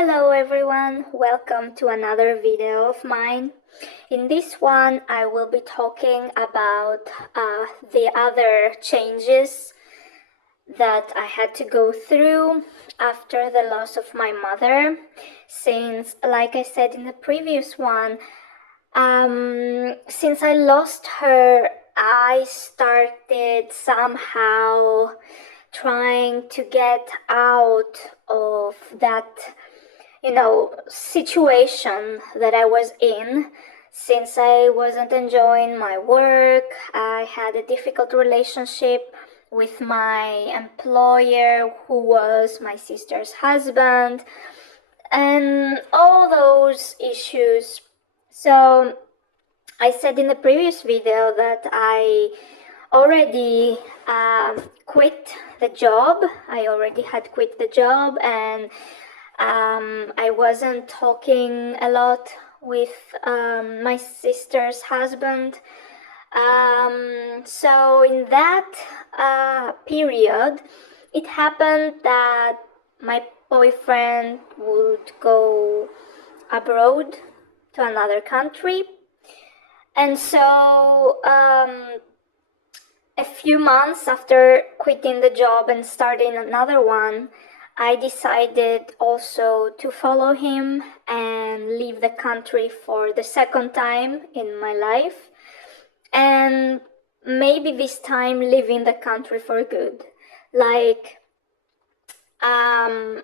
Hello everyone, welcome to another video of mine. In this one I will be talking about the other changes that I had to go through after the loss of my mother, since like I said in the previous one, since I lost her, I started somehow trying to get out of that situation that I was in. Since I wasn't enjoying my work, I had a difficult relationship with my employer, who was my sister's husband, and all those issues. So I said in the previous video that I already quit the job. I already had quit the job, and I wasn't talking a lot with my sister's husband. So in that period, it happened that my boyfriend would go abroad to another country. And so a few months after quitting the job and starting another one, I decided also to follow him and leave the country for the second time in my life, and maybe this time leaving the country for good. Like, I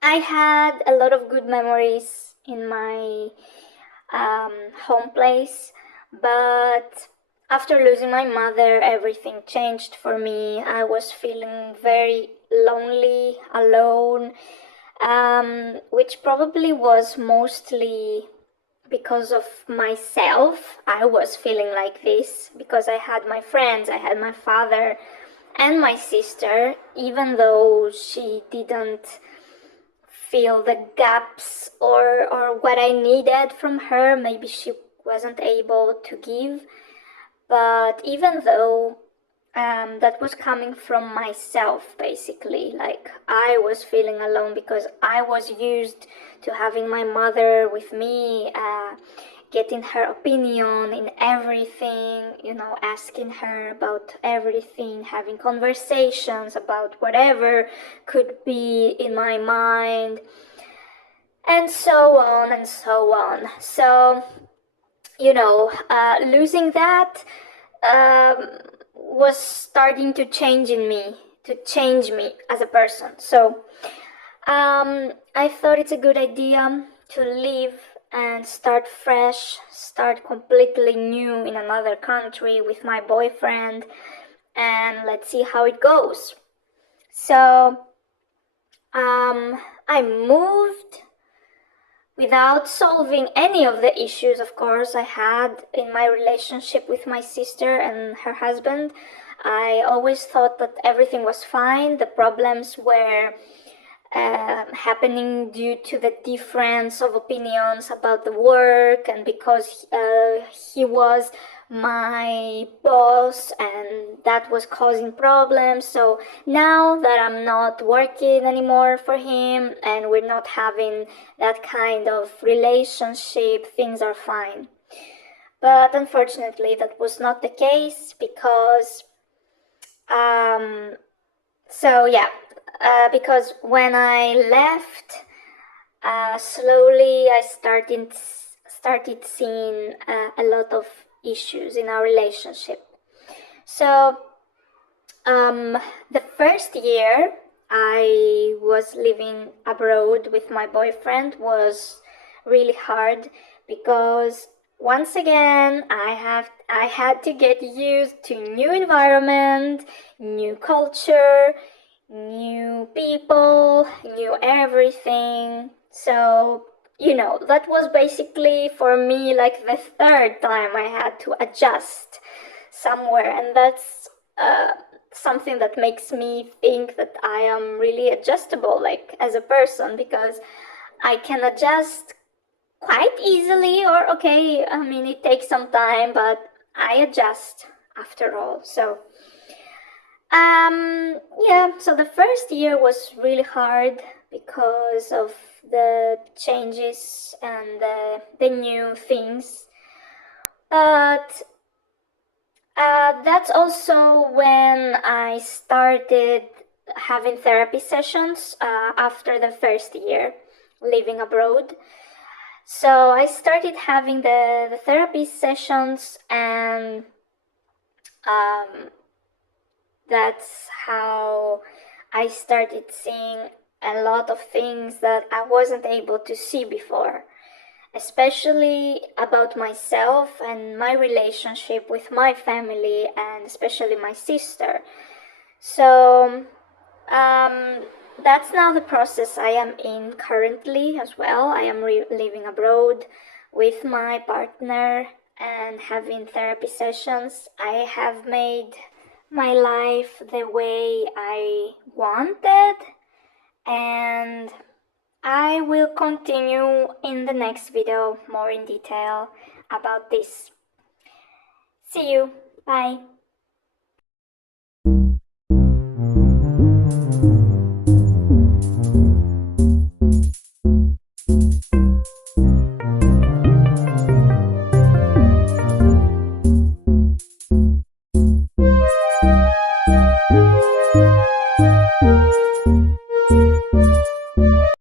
had a lot of good memories in my home place, but after losing my mother, everything changed for me. I was feeling very lonely, alone, which probably was mostly because of myself. I was feeling like this because I had my friends, I had my father and my sister, even though she didn't feel the gaps or what I needed from her. Maybe she wasn't able to give. But even though that was coming from myself, basically, like I was feeling alone because I was used to having my mother with me, getting her opinion in everything, asking her about everything, having conversations about whatever could be in my mind, and so on and so on. So, losing that was starting to change me as a person. So I thought it's a good idea to leave and start fresh, start completely new in another country with my boyfriend, and let's see how it goes. So I moved without solving any of the issues, of course, I had in my relationship with my sister and her husband. I always thought that everything was fine. The problems were happening due to the difference of opinions about the work, and because he was my boss and that was causing problems. So now that I'm not working anymore for him and we're not having that kind of relationship, things are fine. But unfortunately that was not the case because because when I left, slowly I started seeing a lot of issues in our relationship. So the first year I was living abroad with my boyfriend was really hard because once again I had to get used to new environment, new culture, new people, new everything. So that was basically for me like the third time I had to adjust somewhere, and that's something that makes me think that I am really adjustable, like as a person, because I can adjust quite easily, or okay, I mean, it takes some time, but I adjust after all. So so the first year was really hard because of the changes and the new things. But that's also when I started having therapy sessions after the first year living abroad. So I started having the therapy sessions, and um, that's how I started seeing a lot of things that I wasn't able to see before, especially about myself and my relationship with my family and especially my sister. So um, that's now the process I am in currently as well. I am living abroad with my partner and having therapy sessions. I have made my life the way I wanted, and I will continue in the next video more in detail about this. See you. Bye.